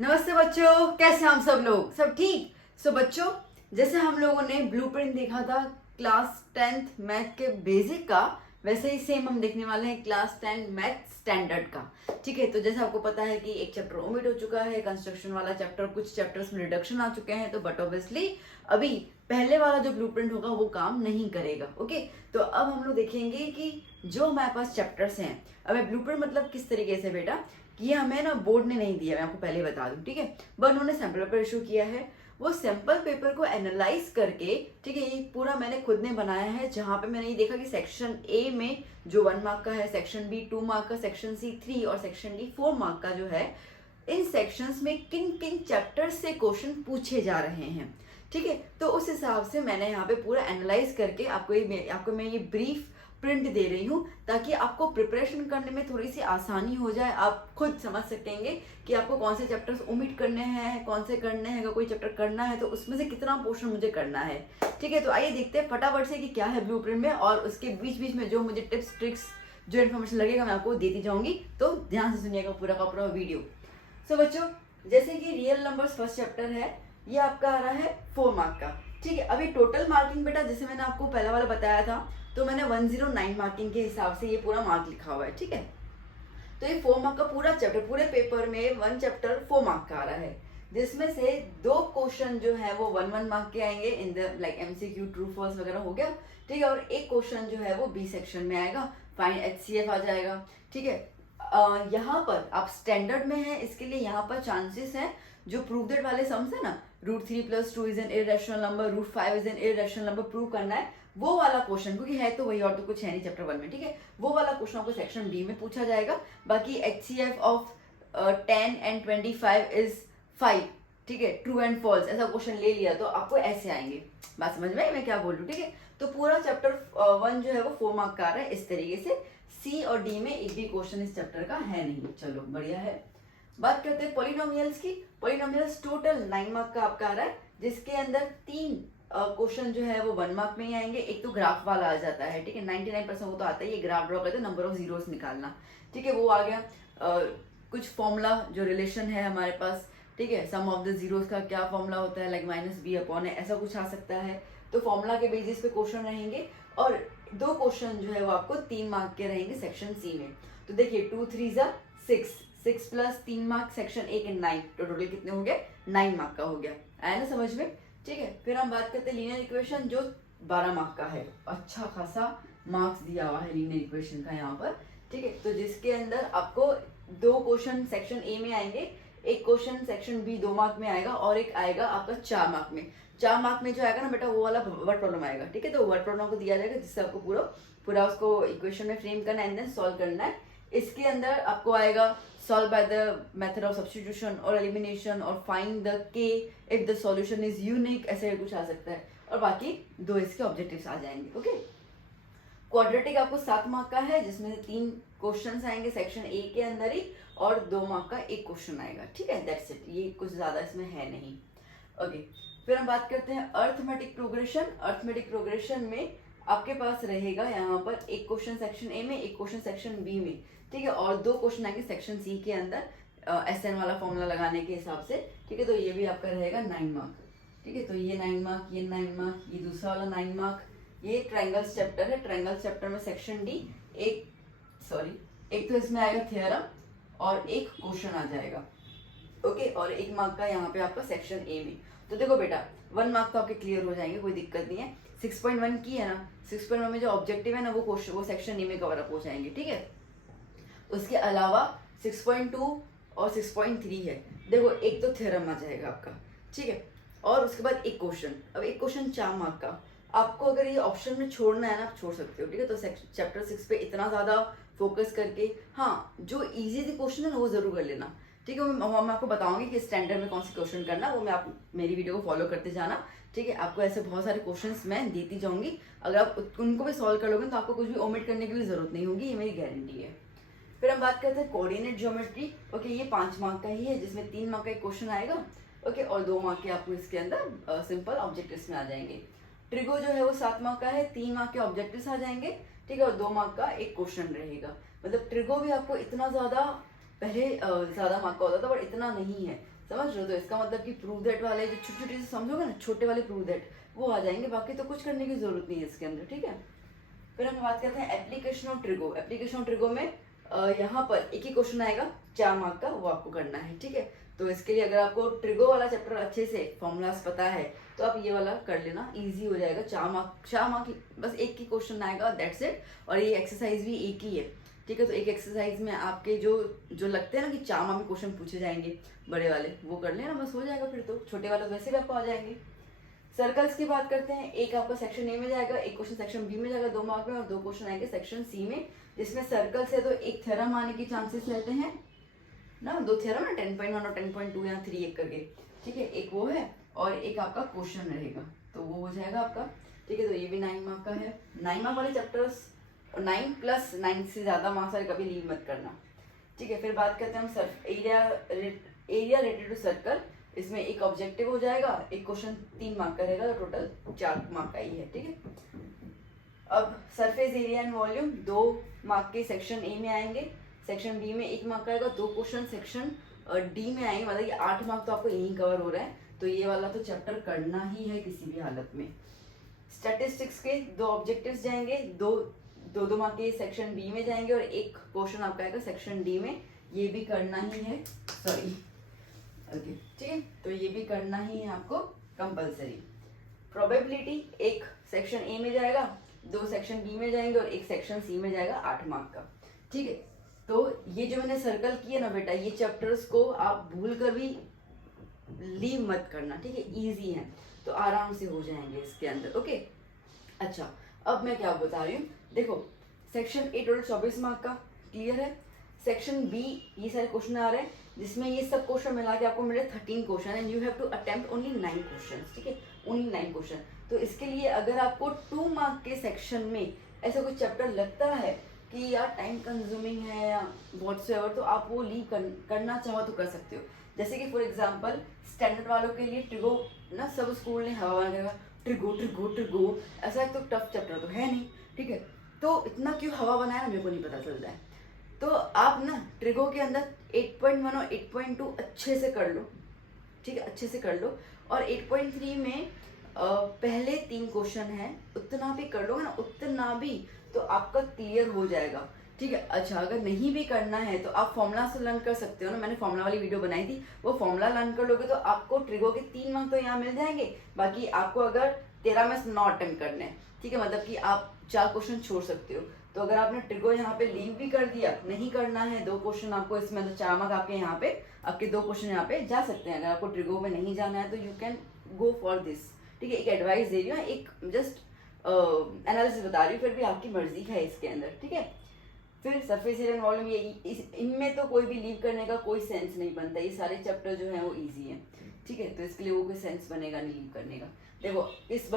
नमस्ते बच्चों, कैसे हम सब लोग सब ठीक। बच्चों, जैसे हम लोगों ने ब्लूप्रिंट देखा था क्लास 10th मैथ के बेसिक का, वैसे ही सेम हम देखने वाले हैं क्लास 10 मैथ स्टैंडर्ड का। ठीक है, तो जैसे आपको पता है कि एक चैप्टर ओमिट हो चुका है, कंस्ट्रक्शन वाला चैप्टर, कुछ चैप्टर्स में रिडक्शन आ चुके हैं, तो बट ऑब्वियसली अभी पहले वाला जो ब्लूप्रिंट होगा वो काम नहीं करेगा। ओके, तो अब हम लोग देखेंगे कि जो हमारे पास चैप्टर्स हैं, अब ब्लूप्रिंट मतलब किस तरीके से बेटा, कि ये हमें ना बोर्ड ने नहीं दिया, मैं आपको पहले बता दूं। ठीक है, बट उन्होंने सैंपल पेपर इशू किया है, वो सैंपल पेपर को एनालाइज करके, ठीक है, ये पूरा मैंने खुद ने बनाया है, जहां पे मैंने ये देखा कि सेक्शन ए में जो 1 मार्क का है, सेक्शन बी 2 मार्क का, सेक्शन सी 3 और सेक्शन डी 4 मार्क का जो है, इन सेक्शंस में किन किन चैप्टर्स से क्वेश्चन पूछे जा रहे हैं। ठीक है, तो उस हिसाब से मैंने यहाँ पे पूरा एनालाइज करके आपको मैं ये ब्रीफ प्रिंट दे रही हूँ, ताकि आपको प्रिपरेशन करने में थोड़ी सी आसानी हो जाए। आप खुद समझ सकेंगे कि आपको कौन से चैप्टर्स ओमिट करने हैं, कौन से करने हैं, अगर कोई चैप्टर करना है तो उसमें से कितना पोर्शन मुझे करना है। ठीक है, तो आइए देखते हैं फटाफट से कि क्या है ब्लूप्रिंट में, और उसके बीच बीच में जो मुझे टिप्स ट्रिक्स जो इन्फॉर्मेशन लगेगा मैं आपको देती जाऊंगी, तो ध्यान से सुनिएगा पूरा का पूरा वीडियो। बच्चों, जैसे कि रियल नंबर्स फर्स्ट चैप्टर है, ये आपका आ रहा है 4 मार्क का। ठीक है, अभी टोटल मार्किंग बेटा, जैसे मैंने आपको पहला वाला बताया था, तो मैंने 109 मार्किंग के हिसाब से ये पूरा मार्क लिखा हुआ है। ठीक है, तो ये 4 मार्क का पूरा चैप्टर, पूरे पेपर में 1 चैप्टर 4 मार्क का आ रहा है, जिसमें से 2 क्वेश्चन जो है वो 1 मार्क के आएंगे in the like MCQ true false वगैरह हो गया। ठीक है, और एक क्वेश्चन जो है वो बी सेक्शन में आएगा, फाइंड एचसीएफ आ जाएगा। ठीक है, यहाँ पर आप स्टैंडर्ड में हैं, इसके लिए यहाँ पर चांसेस हैं जो प्रूव दैट वाले सम्स है ना, √3+2 is an irrational number, √5 is an irrational number, prove करना है वो वाला क्वेश्चन, क्योंकि है तो वही और तो कुछ है नहीं चैप्टर 1 में। ठीक है, वो वाला क्वेश्चन आपको सेक्शन बी में पूछा जाएगा। बाकी एचसीएफ ऑफ 10 and 25 इज 5, ठीक है, ट्रू एंड फॉल्स, ऐसा क्वेश्चन ले लिया तो आपको ऐसे आएंगे। बात समझ में मैं क्या बोल रही हूँ। ठीक है, तो पूरा चैप्टर 1 जो है वो 4 मार्क का आ रहा है इस तरीके से। सी और डी में एक भी क्वेश्चन इस चैप्टर का है नहीं। चलो बढ़िया है। बात करते हैं पॉलिनोमियल्स की। पॉलिनोमियल्स टोटल 9 मार्क का आपका आ रहा है, जिसके अंदर 3 क्वेश्चन जो है वो 1 मार्क में ही आएंगे। एक तो ग्राफ वाला आ जाता है, ठीक है, 99% वो तो आता है, ये ग्राफ ड्रॉ करते हैं, नंबर ऑफ जीरोस निकालना। ठीक है, वो आ गया। कुछ फॉर्मूला जो रिलेशन है हमारे पास, ठीक है, सम ऑफ द जीरोस का क्या फॉर्मूला होता है, लाइक -b/a, ऐसा कुछ आ सकता है। तो फॉर्मूला के बेसिस पे क्वेश्चन रहेंगे, और 2 क्वेश्चन जो है वो आपको 3 मार्क के रहेंगे सेक्शन सी में। तो देखिए 2 3 6, 6 प्लस 3 मार्क सेक्शन ए के 9, तो टोटल कितने हो गए, 9 मार्क का हो गया। आया ना समझ में। ठीक है, फिर हम बात करते हैं लीनियर इक्वेशन, जो 12 मार्क का है, अच्छा खासा मार्क्स दिया हुआ है लीनियर इक्वेशन का यहाँ पर। ठीक है, तो जिसके अंदर आपको 2 क्वेश्चन सेक्शन ए में आएंगे, एक क्वेश्चन सेक्शन बी 2 मार्क में आएगा, और एक आएगा आपका 4 मार्क में। 4 मार्क में जो आएगा ना बेटा, वो वाला वर्ड प्रॉब्लम आएगा। ठीक है, तो वर्ड प्रॉब्लम को दिया जाएगा, जिससे आपको पूरा पूरा उसको इक्वेशन में फ्रेम करना है एंड देन सॉल्व करना है। इसके अंदर आपको आएगा solve by the method of substitution और एलिमिनेशन, और फाइंड द के if the solution is unique, ऐसे कुछ आ सकता है, और बाकी 2 इसके ऑब्जेक्टिव्स आ जाएंगे। ओके, क्वाड्रेटिक आपको 7 मार्क का है, जिसमें से 3 क्वेश्चन आएंगे सेक्शन ए के अंदर ही, और 2 मार्क का एक क्वेश्चन आएगा। ठीक है, दैट्स इट, ये कुछ ज्यादा इसमें है नहीं। ओके, फिर हम बात करते हैं अर्थमेटिक प्रोग्रेशन। अर्थमेटिक प्रोग्रेशन में आपके पास रहेगा यहाँ पर एक क्वेश्चन सेक्शन ए में, एक क्वेश्चन सेक्शन बी में। ठीक है, और 2 क्वेश्चन आएंगे सेक्शन सी के अंदर, SN वाला फॉर्मूला लगाने के हिसाब से। ठीक है, तो ये भी आपका रहेगा 9 मार्क। ठीक है, तो ये 9 मार्क, ये 9 मार्क, ये दूसरा वाला 9 मार्क। ये ट्रायंगल्स चैप्टर है, ट्रायंगल्स चैप्टर में सेक्शन डी एक तो इसमें आएगा थ्योरम, और एक क्वेश्चन आ जाएगा। ओके, और 1 मार्क का यहाँ पे आपका सेक्शन ए में। तो देखो बेटा, 1 मार्क तो आपके क्लियर हो जाएंगे, कोई दिक्कत नहीं है। 6.1 की है ना, 6.1 में जो ऑब्जेक्टिव है ना, वो सेक्शन ए में कवर अप हो जाएंगे। ठीक है, उसके अलावा 6.2 और 6.3 है। देखो, एक तो थ्योरम आ जाएगा आपका, ठीक है, और उसके बाद एक क्वेश्चन। अब एक क्वेश्चन 4 मार्क का, आपको अगर ये ऑप्शन में छोड़ना है ना, आप छोड़ सकते हो। ठीक है, तो चैप्टर 6 पे इतना ज्यादा फोकस करके, हाँ, जो इजी क्वेश्चन है ना वो जरूर कर लेना। ठीक है, मैं आपको बताऊंगी कि स्टैंडर्ड में कौन से क्वेश्चन करना, वो मैं आप मेरी वीडियो को फॉलो करते जाना। ठीक है, आपको ऐसे बहुत सारे क्वेश्चंस मैं देती जाऊंगी, अगर आप उनको भी सॉल्व कर लोगे तो आपको कुछ भी ओमिट करने की भी जरूरत नहीं होगी, ये मेरी गारंटी है। फिर हम बात करते हैं कोऑर्डिनेट ज्योमेट्री। ओके, ये 5 मार्क का ही है, जिसमें 3 मार्क का एक क्वेश्चन आएगा। ओके, और 2 मार्क के आपको इसके अंदर सिंपल ऑब्जेक्टिव्स में आ जाएंगे। ट्रिगो जो है वो 7 मार्क का है, 3 मार्क के ऑब्जेक्टिव्स आ जाएंगे। ठीक है, और 2 मार्क का एक क्वेश्चन रहेगा। मतलब ट्रिगो भी आपको इतना ज्यादा, पहले ज्यादा मार्क का होता था, बट इतना नहीं है। समझ रहे हो? तो इसका मतलब कि प्रूव दैट वाले जो छोटे छोटे से समझोगे ना, छोटे वाले प्रूव दैट वो आ जाएंगे, बाकी तो कुछ करने की जरूरत नहीं है इसके अंदर, ठीक है। फिर हम बात करते हैं application of trigo. Application of trigo में यहाँ पर एक ही क्वेश्चन आएगा 4 मार्क का, वो आपको करना है, ठीक है। तो इसके लिए अगर आपको ट्रिगो वाला चैप्टर अच्छे से फॉर्मूलाज पता है तो आप ये वाला कर लेना, इजी हो जाएगा। 4 मार्क बस एक ही क्वेश्चन आएगा, दैट्स इट। और ये एक्सरसाइज भी एक ही है, ठीक है। तो एक एक्सरसाइज में आपके जो जो लगते हैं ना कि 4 मार्क में क्वेश्चन पूछे जाएंगे बड़े वाले, वो कर लेना, बस हो जाएगा। फिर तो छोटे वाले तो वैसे भी आपको आ जाएंगे। सर्कल्स की बात करते हैं, एक आपका सेक्शन ए में जाएगा, एक क्वेश्चन सेक्शन बी में जाएगा 2 मार्क में, और 2 क्वेश्चन आएंगे सेक्शन सी में, जिसमें सर्कल्स है तो एक थ्योरम आने के चांसेस रहते हैं ना, 2 थ्योरम ना, 10.1 और 10.2 या 3 एक करके, ठीक है। एक वो है और एक आपका क्वेश्चन रहेगा, तो वो हो जाएगा आपका, ठीक है। तो ये भी 9 मार्क का है। 9 मार्क वाले चैप्टर्स, 9 + 9 से ज्यादा मार्क्स वाले कभी लीव मत करना, ठीक है। फिर बात करते हैं हम एरिया रिलेटेड टू सर्कल। इसमें एक ऑब्जेक्टिव हो जाएगा, एक क्वेश्चन 3 मार्क का रहेगा, तो टोटल 4 मार्क का ही है, ठीक है। अब surface area and volume 2 mark के सेक्शन ए में आएंगे, सेक्शन बी में 1 मार्क का आएगा, 2 क्वेश्चन सेक्शन डी में आएंगे, मतलब ये 8 मार्क तो आपको यहीं कवर हो रहा है, तो ये वाला तो चैप्टर करना ही है किसी भी हालत में। स्टैटिस्टिक्स के 2 ऑब्जेक्टिव्स जाएंगे, 2 मार्क के सेक्शन बी में जाएंगे, और एक क्वेश्चन आपका आएगा सेक्शन डी में, ये भी करना ही है, सॉरी, ओके, ठीक है। तो ये भी करना ही है आपको कंपलसरी। प्रोबेबिलिटी एक सेक्शन ए में जाएगा, 2 सेक्शन बी में जाएंगे, और एक सेक्शन सी में जाएगा 8 मार्क का, ठीक है। तो ये जो मैंने सर्कल किए ना बेटा, ये चैप्टर्स को आप भूल कर भी लीव मत करना, ठीक है, इजी है, तो आराम से हो जाएंगे इसके अंदर, ओके। अच्छा, अब मैं क्या बता रही हूँ, देखो सेक्शन ए टोटल 24 मार्क का क्लियर है। सेक्शन बी ये सारे क्वेश्चन आ रहे हैं, जिसमें ये सब क्वेश्चन मिला के आपको मिले 13 question, and you have to attempt only 9 question, ठीक है, ओनली 9 क्वेश्चन। तो इसके लिए अगर आपको 2 मार्क के सेक्शन में ऐसा कोई चैप्टर लगता है कि यार टाइम कंज्यूमिंग है या व्हाट्सएवर, तो आप वो लीव करना चाहो तो कर सकते हो। जैसे कि फॉर एग्जांपल स्टैंडर्ड वालों के लिए ट्रिगो ना, सब स्कूल ने हवा बना ट्रिगो ट्रिगो ट्रिगो, ऐसा एक तो टफ चैप्टर तो है नहीं, ठीक है। तो इतना क्यों हवा बनाया मेरे को नहीं पता चलता है। तो आप ना ट्रिगो के अंदर 8.1 और 8.2 अच्छे से कर लो, ठीक है, अच्छे से कर लो। और 8.3 में पहले 3 क्वेश्चन हैं, उतना भी कर लोगे ना, उतना भी तो आपका क्लियर हो जाएगा, ठीक है। अच्छा, अगर नहीं भी करना है तो आप फॉर्मूला से लर्न कर सकते हो ना, मैंने फॉर्मूला वाली वीडियो बनाई थी, वो फॉर्मूला लर्न कर लोगे तो आपको ट्रिगो के 3 मार्क तो यहाँ मिल जाएंगे। बाकी आपको अगर 13 में से 9 अटेम्प्ट करने हैं, ठीक है, मतलब कि आप 4 क्वेश्चन छोड़ सकते हो। तो अगर आपने ट्रिगो यहाँ पे लीव भी कर दिया, नहीं करना है, 2 क्वेश्चन आपको इसमें, तो 4 मार्क आपके यहाँ पे, आपके 2 क्वेश्चन यहाँ पे जा सकते हैं। अगर आपको ट्रिगो में नहीं जाना है तो you can go for this, ठीक है। एक एडवाइस दे रही हूँ, एक जस्ट एनालिसिस बता रही हूँ, फिर भी आपकी मर्जी है इसके अंदर, ठीक है। फिर सरफेस एरिया एंड वॉल्यूम, ये इनमें तो कोई भी लीव करने का कोई सेंस नहीं बनता, ये सारे चैप्टर जो हैं वो इजी हैं, ठीक है। तो इसके लिए वो कोई सेंस बनेगा नहीं लीव करने का। देखो इस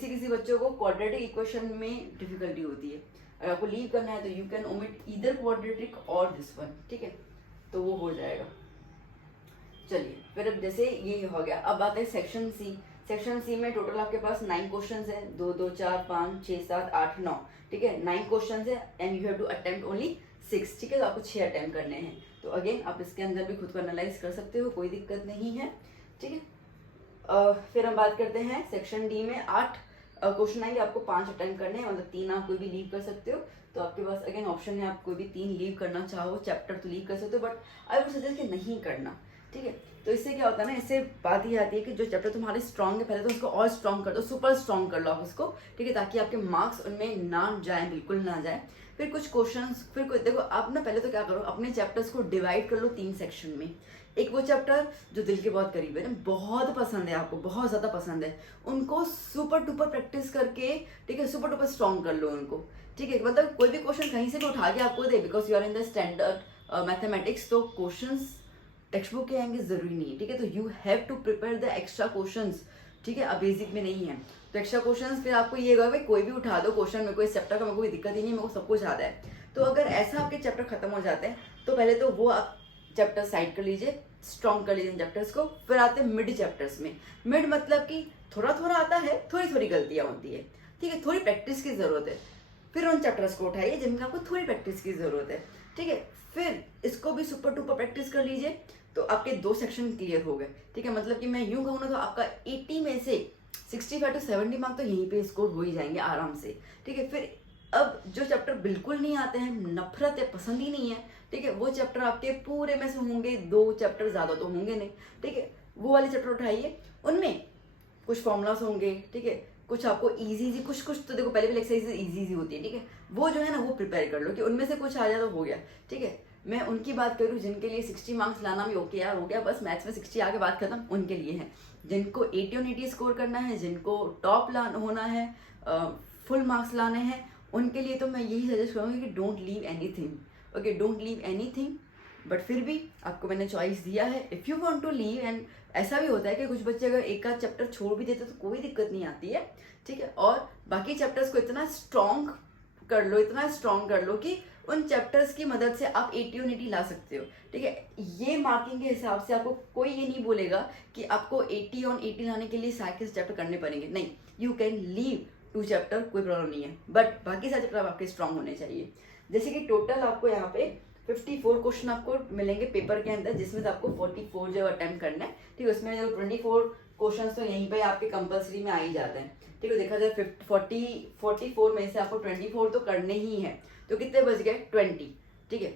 किसी बच्चों को क्वाड्रेटिक इक्वेशन में डिफिकल्टी होती है, अगर आपको लीव करना है तो you can omit either quadratic और दिस वन, ठीक है, तो वो हो जाएगा। चलिए फिर अब जैसे ये हो गया, अब आते हैं सेक्शन सी। सेक्शन सी में टोटल आपके पास 9 क्वेश्चन है, 2 2 4 5 6 7 8 9, ठीक है, 9 क्वेश्चन है, and you have to attempt only 6, ठीक है। तो आपको 6 अटेम्प्ट करने हैं। तो अगेन आप इसके अंदर भी खुद को एनालाइज कर सकते हो, कोई दिक्कत नहीं है, ठीक है। फिर हम बात करते हैं सेक्शन डी में 8 क्वेश्चन आएंगे, आपको 5 अटेम्प्ट करने हैं, मतलब 3 आप कोई भी लीव कर सकते हो। तो आपके पास अगेन ऑप्शन है, आप कोई भी 3 लीव करना चाहो चैप्टर तो लीव कर सकते हो, बट आई वुड सजेस्ट कि नहीं करना, ठीक है। तो इससे क्या होता है ना, इससे बात ये आती है कि जो चैप्टर तुम्हारे स्ट्रॉन्ग है पहले तो उसको और स्ट्रॉन्ग कर दो, सुपर स्ट्रॉन्ग कर लो आप उसको, ठीक है, ताकि आपके मार्क्स उनमें ना जाए, बिल्कुल ना जाए। फिर कुछ क्वेश्चंस, फिर देखो आप ना पहले तो क्या करो, अपने चैप्टर्स को डिवाइड कर लो 3 सेक्शन में। एक वो चैप्टर जो दिल के बहुत करीब है ना, बहुत पसंद है आपको, बहुत ज़्यादा पसंद है, उनको सुपर टुपर प्रैक्टिस करके, ठीक है, सुपर टुपर स्ट्रॉन्ग कर लो उनको, ठीक है। मतलब कोई भी क्वेश्चन कहीं से भी उठा के आपको दे, because you are in the standard mathematics, तो क्वेश्चंस टेक्स्ट बुक के आएंगे जरूरी नहीं है, ठीक है। तो you have to prepare the extra questions, ठीक है, अब बेसिक में नहीं है तो एक्स्ट्रा क्वेश्चंस। फिर आपको ये होगा भाई कोई भी उठा दो क्वेश्चन, मेरे को इस चैप्टर का मेरे को कोई दिक्कत ही नहीं है, मेरे को सब कुछ आता है। तो अगर ऐसा आपके चैप्टर खत्म हो जाते हैं तो पहले तो वो आप चैप्टर साइड कर लीजिए, स्ट्रॉन्ग कर लीजिए चैप्टर्स को। फिर आते हैं मिड चैप्टर्स में। मिड मतलब कि थोड़ा थोड़ा आता है, थोड़ी थोड़ी गलतियां होती है, ठीक है, थोड़ी प्रैक्टिस की जरूरत है। फिर उन चैप्टर्स को उठाइए जिनमें आपको थोड़ी प्रैक्टिस की जरूरत है, ठीक है। फिर इसको भी सुपर टुपर प्रैक्टिस कर लीजिए। तो आपके 2 सेक्शन क्लियर हो गए, ठीक है। मतलब कि मैं यूं कहूँ ना तो आपका 80 में से 65 to 70 मार्क तो यहीं पे स्कोर हो ही जाएंगे आराम से, ठीक है। फिर अब जो चैप्टर बिल्कुल नहीं आते हैं, नफरत है, पसंद ही नहीं है, ठीक है, वो चैप्टर आपके पूरे में से होंगे 2 चैप्टर, ज़्यादा तो होंगे नहीं, ठीक है। वो वाले चैप्टर उठाइए, उनमें कुछ फॉर्मूलास होंगे, ठीक है, कुछ आपको इजी कुछ तो देखो पहले भी एक्सरसाइज इजी होती है, ठीक है। वो जो है ना वो प्रिपेयर कर लो कि उनमें से कुछ आ जाए तो हो गया, ठीक है। मैं उनकी बात करूँ जिनके लिए 60 मार्क्स लाना भी ओके यार, हो गया बस, मैथ्स में 60 आके बात खत्म, उनके लिए है। जिनको 80 on 80 स्कोर करना है, जिनको टॉप होना है, फुल मार्क्स लाने हैं, उनके लिए तो मैं यही सजेस्ट करूँगी कि don't leave anything, okay, don't leave anything. But फिर भी आपको मैंने चॉइस दिया है, if you want to leave. And ऐसा भी होता है कि कुछ बच्चे अगर एक आध चैप्टर छोड़ भी देते तो कोई दिक्कत नहीं आती है, ठीक है। और बाकी चैप्टर्स को इतना स्ट्रॉन्ग कर लो कि उन चैप्टर्स की मदद से आप 80 on 80 ला सकते हो, ठीक है। ये मार्किंग के हिसाब से आपको कोई ये नहीं बोलेगा कि आपको 80 on 80 लाने के लिए सारे चैप्टर करने पड़ेंगे, नहीं, यू कैन लीव 2 चैप्टर, कोई प्रॉब्लम नहीं है। बट बाकी सारे चैप्टर आपके स्ट्रॉन्ग होने चाहिए। जैसे कि टोटल आपको यहाँ पे 54 क्वेश्चन आपको मिलेंगे पेपर के अंदर, जिसमें से आपको 44 जो अटेम्प्ट करना है, ठीक है। उसमें जो 24 क्वेश्चन तो यहीं पे आपके कंपलसरी में आ ही जाते हैं, ठीक है। देखा जाए 44 में से आपको 24 तो करने ही है, तो कितने बच गए 20, ठीक है।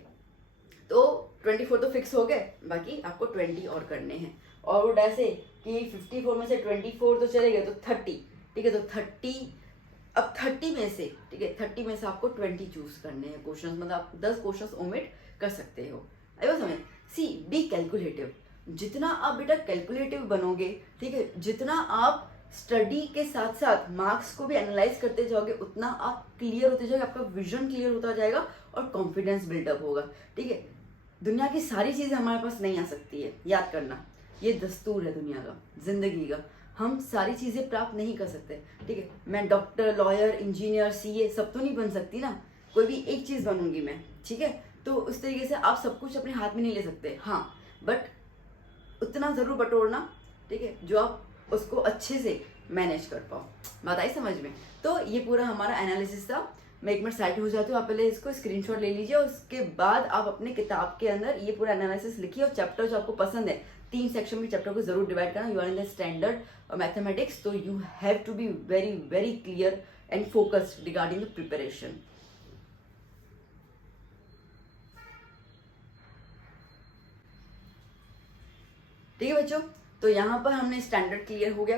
तो 24 तो फिक्स हो गए, बाकी आपको 20 और करने हैं। और वो ऐसे कि 54 में से 24 तो चले गए तो 30, ठीक है। तो 30, अब 30 में से, ठीक है, 30 में से आपको 20 चूज करने हैं क्वेश्चंस, मतलब आप 10 क्वेश्चंस ओमिट कर सकते हो। आइए समझ, सी बी कैलकुलेटिव। जितना आप बेटा कैलकुलेटिव बनोगे, ठीक है, जितना आप स्टडी के साथ साथ मार्क्स को भी एनालाइज करते जाओगे, उतना आप क्लियर होते जाओगे, आपका विजन क्लियर होता जाएगा और कॉन्फिडेंस बिल्डअप होगा, ठीक है। दुनिया की सारी चीज़ें हमारे पास नहीं आ सकती है, याद करना, ये दस्तूर है दुनिया का, जिंदगी का। हम सारी चीज़ें प्राप्त नहीं कर सकते, ठीक है। मैं डॉक्टर, लॉयर, इंजीनियर, सीए सब तो नहीं बन सकती ना, कोई भी एक चीज़ बनूंगी मैं, ठीक है। तो उस तरीके से आप सब कुछ अपने हाथ में नहीं ले सकते, हाँ, बट उतना ज़रूर बटोरना, ठीक है, जो आप उसको अच्छे से मैनेज कर पाओ। बात आई समझ में? तो ये पूरा हमारा एनालिसिस था। मैं 1 मिनट साइड हो जाती हूँ, आप पहले इसको स्क्रीनशॉट ले लीजिए और उसके बाद आप अपने किताब के अंदर ये पूरा एनालिसिस लिखिए। और चैप्टर जो आपको पसंद है, 3 सेक्शन में चैप्टर को जरूर डिवाइड करना। You are in the standard mathematics, तो you have to be very very clear and focused regarding the preparation. ठीक है बच्चों, तो यहाँ पर हमने स्टैंडर्ड क्लियर हो गया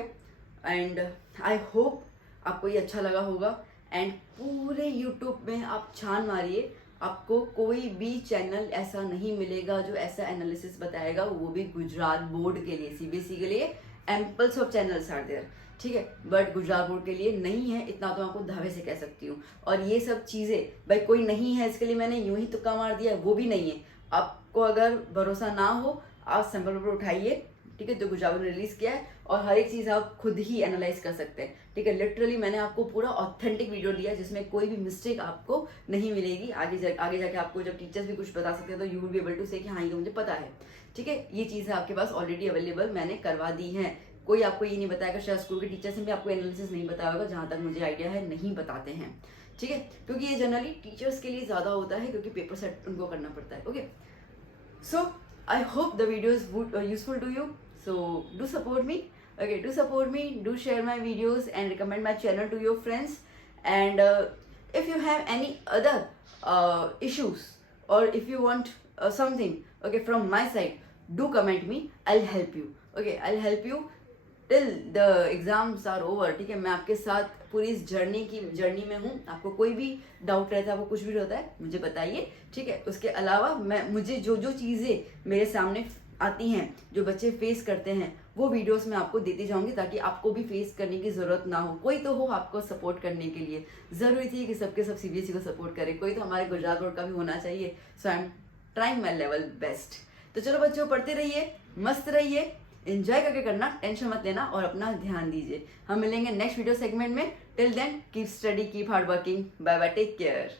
एंड आई होप आपको ये अच्छा लगा होगा। एंड पूरे यूट्यूब में आप छान मारिए, आपको कोई भी चैनल ऐसा नहीं मिलेगा जो ऐसा एनालिसिस बताएगा, वो भी गुजरात बोर्ड के लिए, सीबीएसई के लिए। Amples of channels are there, ठीक है, बट गुजरात बोर्ड के लिए नहीं है, इतना तो आपको दावे से कह सकती हूँ। और ये सब चीज़ें भाई कोई नहीं है इसके लिए मैंने यूं ही तुक्का मार दिया, वो भी नहीं है। आपको अगर भरोसा ना हो, आप सैंपल पेपर उठाइए, ठीक है, जो गुजरात ने रिलीज किया है, और हर एक चीज़ आप खुद ही एनालाइज कर सकते हैं, ठीक है। लिटरली मैंने आपको पूरा ऑथेंटिक वीडियो दिया जिसमें कोई भी मिस्टेक आपको नहीं मिलेगी। आगे जाके आपको जब टीचर्स भी कुछ बता सकते हैं तो you will be able to say कि हाँ ये मुझे पता है, ठीक है। ये चीज़ें आपके पास ऑलरेडी अवेलेबल मैंने करवा दी हैं। कोई आपको ये नहीं बताएगा, शायद स्कूल के टीचर्स ने भी आपको एनालिसिस नहीं बताया होगा, जहाँ तक मुझे आइडिया है नहीं बताते हैं, ठीक है, क्योंकि ये जनरली टीचर्स के लिए ज़्यादा होता है क्योंकि पेपर सेट उनको करना पड़ता है। Okay, so I hope the videos would useful to you. So do support me. Okay, do support me. Do share my videos and recommend my channel to your friends. And if you have any other issues or if you want something, okay, from my side, do comment me. I'll help you. Okay, I'll help you till the exams are over. ठीक है, मैं आपके साथ पूरी इस journey में हूँ। आपको कोई भी डाउट रहता है, आपको कुछ भी रहता है, मुझे बताइए, ठीक है। उसके अलावा मुझे जो चीज़ें मेरे सामने आती हैं, जो बच्चे फेस करते हैं, वो वीडियोस में आपको देती जाऊंगी ताकि आपको भी फेस करने की ज़रूरत ना हो। कोई तो हो आपको सपोर्ट करने के लिए। ज़रूरी थी कि सबके सब सीबीएसई को सपोर्ट करे, कोई तो हमारे गुजरात बोर्ड का भी होना चाहिए। So I am trying my level best. तो चलो बच्चों, पढ़ते रहिए, मस्त रहिए, एंजॉय करके करना, टेंशन मत लेना और अपना ध्यान दीजिए। हम मिलेंगे नेक्स्ट वीडियो सेगमेंट में। Till then keep study, keep hard working, bye bye, take care.